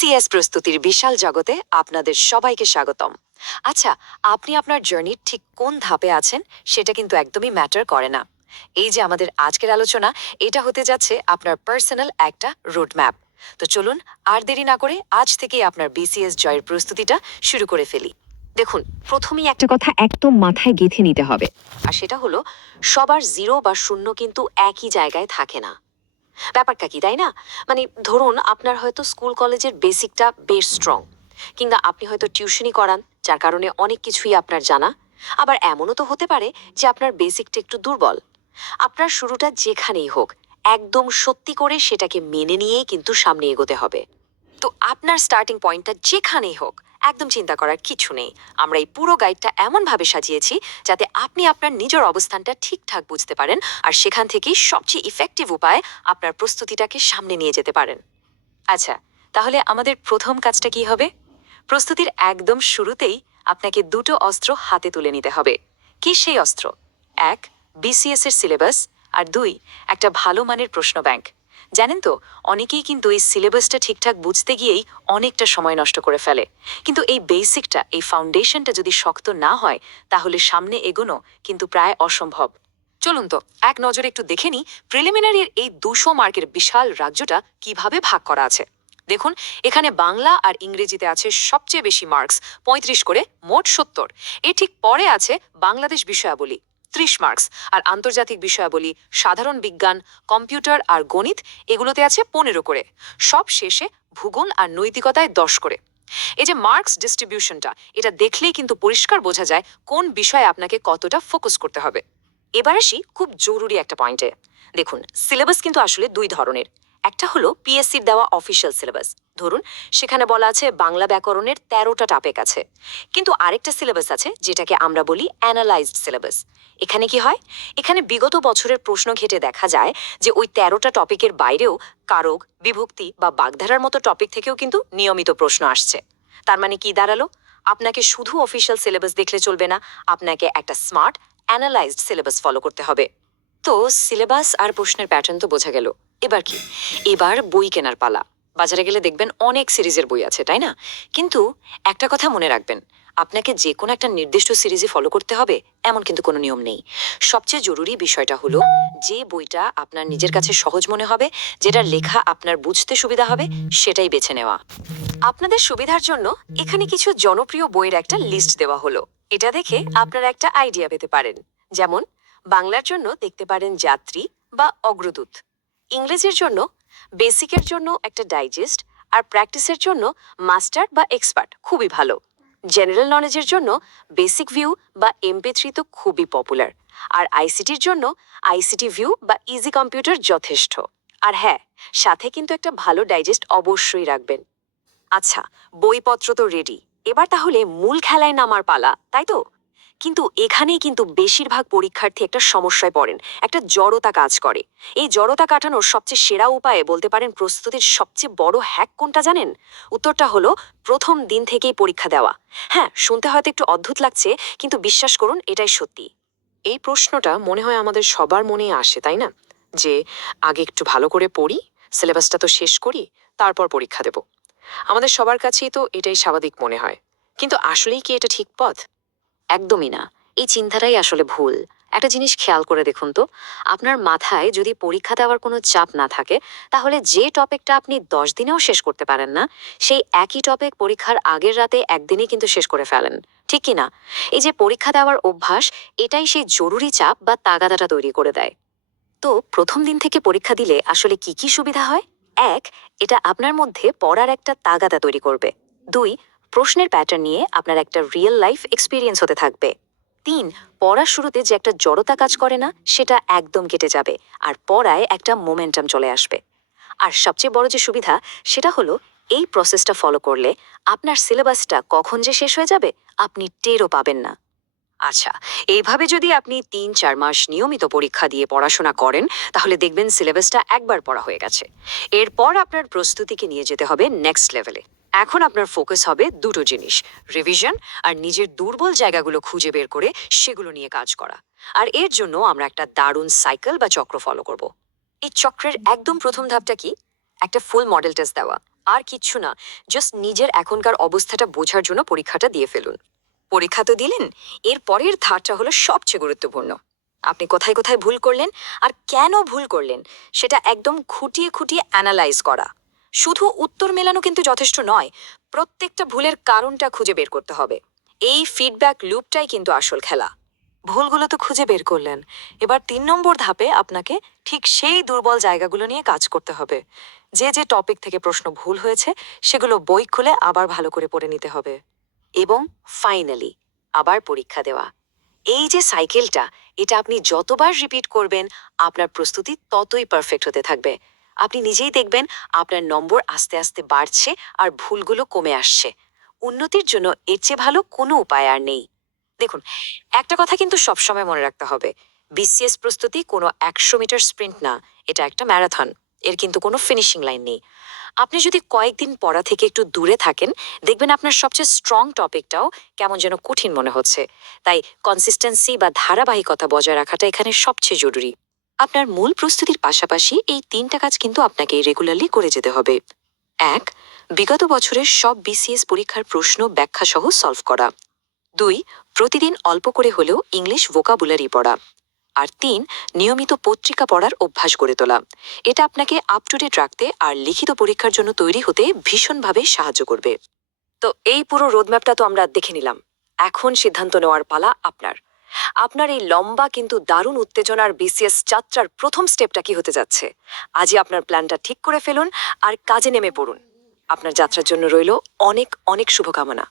CS প্রস্তুতির বিশাল জগতে আপনাদের সবাইকে স্বাগতম। আচ্ছা, আপনি আপনার জার্নির ঠিক কোন ধাপে আছেন সেটা কিন্তু একদমই ম্যাটার করে না। এই যে আমাদের আজকের আলোচনা, এটা হতে যাচ্ছে আপনার পার্সোনাল একটা রোড ম্যাপ। তো চলুন আর দেরি না করে আজ থেকেই আপনার বিসিএস জয়ের প্রস্তুতিটা শুরু করে ফেলি। দেখুন, প্রথমেই একটা কথা একদম মাথায় গেঁথে নিতে হবে, আর সেটা হলো সবার জিরো বা শূন্য কিন্তু একই জায়গায় থাকে না। ব্যাপারটা কি, তাই না? মানে ধরুন আপনার হয়তো স্কুল কলেজের বেসিকটা বেশ স্ট্রং, কিংবা আপনি হয়তো টিউশনি করান, যার কারণে অনেক কিছুই আপনার জানা। আবার এমনও তো হতে পারে যে আপনার বেসিকটা একটু দুর্বল। আপনার শুরুটা যেখানেই হোক, একদম সত্যি করে সেটাকে মেনে নিয়েই কিন্তু সামনে এগোতে হবে। তো আপনার স্টার্টিং পয়েন্টটা যেখানেই হোক, একদম চিন্তা করার কিছু নেই। আমরা এই পুরো গাইডটা এমনভাবে সাজিয়েছি যাতে আপনি আপনার নিজের অবস্থানটা ঠিকঠাক বুঝতে পারেন, আর সেখান থেকেই সবচেয়ে ইফেক্টিভ উপায়ে আপনার প্রস্তুতিটাকে সামনে নিয়ে যেতে পারেন। আচ্ছা, তাহলে আমাদের প্রথম কাজটা কি হবে? প্রস্তুতির একদম শুরুতেই আপনাকে দুটো অস্ত্র হাতে তুলে নিতে হবে। কি সেই অস্ত্র? এক, বিসিএস এর সিলেবাস, আর দুই, একটা ভালো মানের প্রশ্ন ব্যাংক। জানেন তো, অনেকেই কিন্তু এই সিলেবাসটা ঠিকঠাক বুঝতে গিয়েই অনেকটা সময় নষ্ট করে ফেলে। কিন্তু এই বেসিকটা, এই ফাউন্ডেশনটা যদি শক্ত না হয়, তাহলে সামনে এগোনো কিন্তু প্রায় অসম্ভব। চলুন তো এক নজরে একটু দেখে নিই প্রিলিমিনারির এই 200 মার্কের বিশাল রাজ্যটা কিভাবে ভাগ করা আছে। দেখুন, এখানে বাংলা আর ইংরেজিতে আছে সবচেয়ে বেশি মার্কস, 35 করে, মোট 70। এর ঠিক পরে আছে বাংলাদেশ বিষয়াবলী, 30 মার্কস। আর আন্তর্জাতিক বিষয়াবলী, সাধারণ বিজ্ঞান, কম্পিউটার আর গণিত, এগুলোতে আছে 15 করে। সব শেষে ভূগোল আর নৈতিকতায় 10 করে। এই যে মার্কস ডিস্ট্রিবিউশনটা, এটা দেখলেই কিন্তু পরিষ্কার বোঝা যায় কোন বিষয়ে আপনাকে কতটা ফোকাস করতে হবে। এবার আসি খুব জরুরি একটা পয়েন্টে। দেখুন, সিলেবাস কিন্তু আসলে দুই ধরনের। একটা হলো পিএসসির দেওয়া অফিসিয়াল সিলেবাস। ধরুন, সেখানে বলা আছে বাংলা ব্যাকরণের 13টা টপিক আছে। কিন্তু আরেকটা সিলেবাস আছে যেটাকে আমরা বলি অ্যানালাইজড সিলেবাস। এখানে কি হয়? এখানে বিগত বছরের প্রশ্ন ঘেটে দেখা যায় যে ওই 13টা টপিকের বাইরেও কারক, বিভক্তি বা বাগধারার মতো টপিক থেকেও কিন্তু নিয়মিত প্রশ্ন আসছে। তার মানে কি দাঁড়ালো? আপনাকে শুধু অফিসিয়াল সিলেবাস দেখলে চলবে না, আপনাকে একটা স্মার্ট অ্যানালাইজড সিলেবাস ফলো করতে হবে। তো সিলেবাস আর প্রশ্নের প্যাটার্ন তো বোঝা গেল। এবার কি? এবার বই কেনার পালা। বাজারে গেলে দেখবেন অনেক সিরিজের বই আছে, তাই না? কিন্তু একটা কথা মনে রাখবেন, আপনাকে যে কোনো একটা নির্দিষ্ট সিরিজে ফলো করতে হবে এমন কিন্তু কোনো নিয়ম নেই। সবচেয়ে জরুরি বিষয়টা হলো যে বইটা আপনার নিজের কাছে সহজ মনে হবে, যেটার লেখা আপনার বুঝতে সুবিধা হবে, সেটাই বেছে নেওয়া। আপনাদের সুবিধার জন্য এখানে কিছু জনপ্রিয় বইয়ের একটা লিস্ট দেওয়া হলো। এটা দেখে আপনারা একটা আইডিয়া পেতে পারেন। যেমন, বাংলার জন্য দেখতে পারেন যাত্রী বা অগ্রদূত, ইংরেজির জন্য বেসিকের জন্য একটা ডাইজেস্ট, আর প্র্যাকটিসের জন্য মাস্টার বা এক্সপার্ট, খুবই ভালো। জেনারেল নলেজের জন্য বেসিক ভিউ বা এমপি3 তো খুবই পপুলার। আর আইসিটির জন্য আইসিটি ভিউ বা ইজি কম্পিউটার যথেষ্ট। আর হ্যাঁ, সাথে কিন্তু একটা ভালো ডাইজেস্ট অবশ্যই রাখবেন। আচ্ছা, বইপত্র তো রেডি। এবার তাহলে মূল খেলায় নামার পালা, তাই তো? কিন্তু এখানেই কিন্তু বেশিরভাগ পরীক্ষার্থী একটা সমস্যায় পড়েন, একটা জড়তা কাজ করে। এই জড়তা কাটানোর সবচেয়ে সেরা উপায়ে বলতে পারেন প্রস্তুতির সবচেয়ে বড় হ্যাক কোনটা জানেন? উত্তরটা হলো প্রথম দিন থেকেই পরীক্ষা দেওয়া। হ্যাঁ, শুনতে হয়তো একটু অদ্ভুত লাগছে, কিন্তু বিশ্বাস করুন এটাই সত্যি। এই প্রশ্নটা মনে হয় আমাদের সবার মনেই আসে, তাই না? যে আগে একটু ভালো করে পড়ি, সিলেবাসটা তো শেষ করি, তারপর পরীক্ষা দেব। আমাদের সবার কাছেই তো এটাই স্বাভাবিক মনে হয়। কিন্তু আসলেই কি এটা ঠিক পথ? একদমই না। এই চিন্তাটাই আসলে ভুল। একটা জিনিস খেয়াল করে দেখুন তো, আপনার মাথায় যদি পরীক্ষা দেওয়ার কোনো চাপ না থাকে, তাহলে যে টপিকটা আপনি 10 দিনেও শেষ করতে পারেন না, সেই একই টপিক পরীক্ষার আগের রাতে একদিনেই কিন্তু শেষ করে ফেলেন। ঠিক কি না? এই যে পরীক্ষা দেওয়ার অভ্যাস, এটাই সেই জরুরি চাপ বা তাগাদাটা তৈরি করে দেয়। তো প্রথম দিন থেকে পরীক্ষা দিলে আসলে কি কি সুবিধা হয়? এক, এটা আপনার মধ্যে পড়ার একটা তাগাদা তৈরি করবে। দুই, প্রশ্নের প্যাটার্ন নিয়ে আপনার একটা রিয়েল লাইফ এক্সপিরিয়েন্স হতে থাকবে। তিন, পড়ার শুরুতে যে একটা জড়তা কাজ করে না, সেটা একদম কেটে যাবে, আর পড়ায় একটা মোমেন্টাম চলে আসবে। আর সবচেয়ে বড় যে সুবিধা, সেটা হলো এই প্রসেসটা ফলো করলে আপনার সিলেবাসটা কখন যে শেষ হয়ে যাবে আপনি টেরও পাবেন না। আচ্ছা, এইভাবে যদি আপনি 3-4 মাস নিয়মিত পরীক্ষা দিয়ে পড়াশোনা করেন, তাহলে দেখবেন সিলেবাসটা একবার পড়া হয়ে গেছে। এরপর আপনার প্রস্তুতিকে নিয়ে যেতে হবে নেক্সট লেভেলে। এখন আপনার ফোকাস হবে দুটো জিনিস: রিভিশন, আর নিজের দুর্বল জায়গাগুলো খুঁজে বের করে সেগুলো নিয়ে কাজ করা। আর এর জন্য আমরা একটা দারুণ সাইকেল বা চক্র ফলো করব। এই চক্রের একদম প্রথম ধাপটা কি? একটা ফুল মডেল টেস্ট দেওয়া। আর কিচ্ছু না, জাস্ট নিজের এখনকার অবস্থাটা বোঝার জন্য পরীক্ষাটা দিয়ে ফেলুন। পরীক্ষা তো দিলেন, এর পরের ধাপটা হলো সবচেয়ে গুরুত্বপূর্ণ। আপনি কোথায় কোথায় ভুল করলেন আর কেন ভুল করলেন সেটা একদম খুঁটিয়ে খুঁটিয়ে অ্যানালাইজ করা। শুধু উত্তর মেলানো কিন্তু যথেষ্ট নয়, প্রত্যেকটা ভুলের কারণটা খুঁজে বের করতে হবে। এই ফিডব্যাক লুপটাই কিন্তু আসল খেলা। ভুলগুলো তো খুঁজে বের করলেন, এবার ৩ নম্বর ধাপে আপনাকে ঠিক সেই দুর্বল জায়গাগুলো নিয়ে কাজ করতে হবে। যে যে টপিক থেকে প্রশ্ন ভুল হয়েছে সেগুলো বই খুলে আবার ভালো করে পড়ে নিতে হবে। এবং ফাইনালি আবার পরীক্ষা দেওয়া। এই যে সাইকেলটা, এটা আপনি যতবার রিপিট করবেন আপনার প্রস্তুতি ততই পারফেক্ট হতে থাকবে। আপনি নিজেই দেখবেন আপনার নম্বর আস্তে আস্তে বাড়ছে আর ভুলগুলো কমে আসছে। উন্নতির জন্য এর চেয়ে ভালো কোনো উপায় আর নেই। দেখুন, একটা কথা কিন্তু সবসময় মনে রাখতে হবে, বিসিএস প্রস্তুতি কোনো ১০০ মিটার স্প্রিন্ট না, এটা একটা ম্যারাথন। এর কিন্তু কোনো ফিনিশিং লাইন নেই। আপনি যদি কয়েকদিন পড়া থেকে একটু দূরে থাকেন, দেখবেন আপনার সবচেয়ে স্ট্রং টপিকটাও কেমন যেন কঠিন মনে হচ্ছে। তাই কনসিস্টেন্সি বা ধারাবাহিকতা বজায় রাখাটা এখানে সবচেয়ে জরুরি। আপনার মূল প্রস্তুতির পাশাপাশি এই ৩টা কাজ কিন্তু আপনাকে রেগুলারলি করে যেতে হবে। ১. বিগত বছরের সব বিসিএস পরীক্ষার প্রশ্ন ব্যাখ্যা সহ সলভ করা। ২. প্রতিদিন অল্প করে হলেও ইংলিশ ভোকাবুলারি পড়া। আর ৩. নিয়মিত পত্রিকা পড়ার অভ্যাস গড়ে তোলা। এটা আপনাকে আপ টু ডেট রাখতে আর লিখিত পরীক্ষার জন্য তৈরি হতে ভীষণভাবে সাহায্য করবে। তো এই পুরো রোডম্যাপটা তো আমরা দেখে নিলাম। এখন সিদ্ধান্ত নেওয়ার পালা আপনার। আপনার এই লম্বা কিন্তু দারুণ উত্তেজনার বিসিএস যাত্রার প্রথম স্টেপটা কি হতে যাচ্ছে? আজই আপনার প্ল্যানটা ঠিক করে ফেলুন আর কাজে নেমে পড়ুন। আপনার যাত্রার জন্য রইল অনেক অনেক শুভকামনা।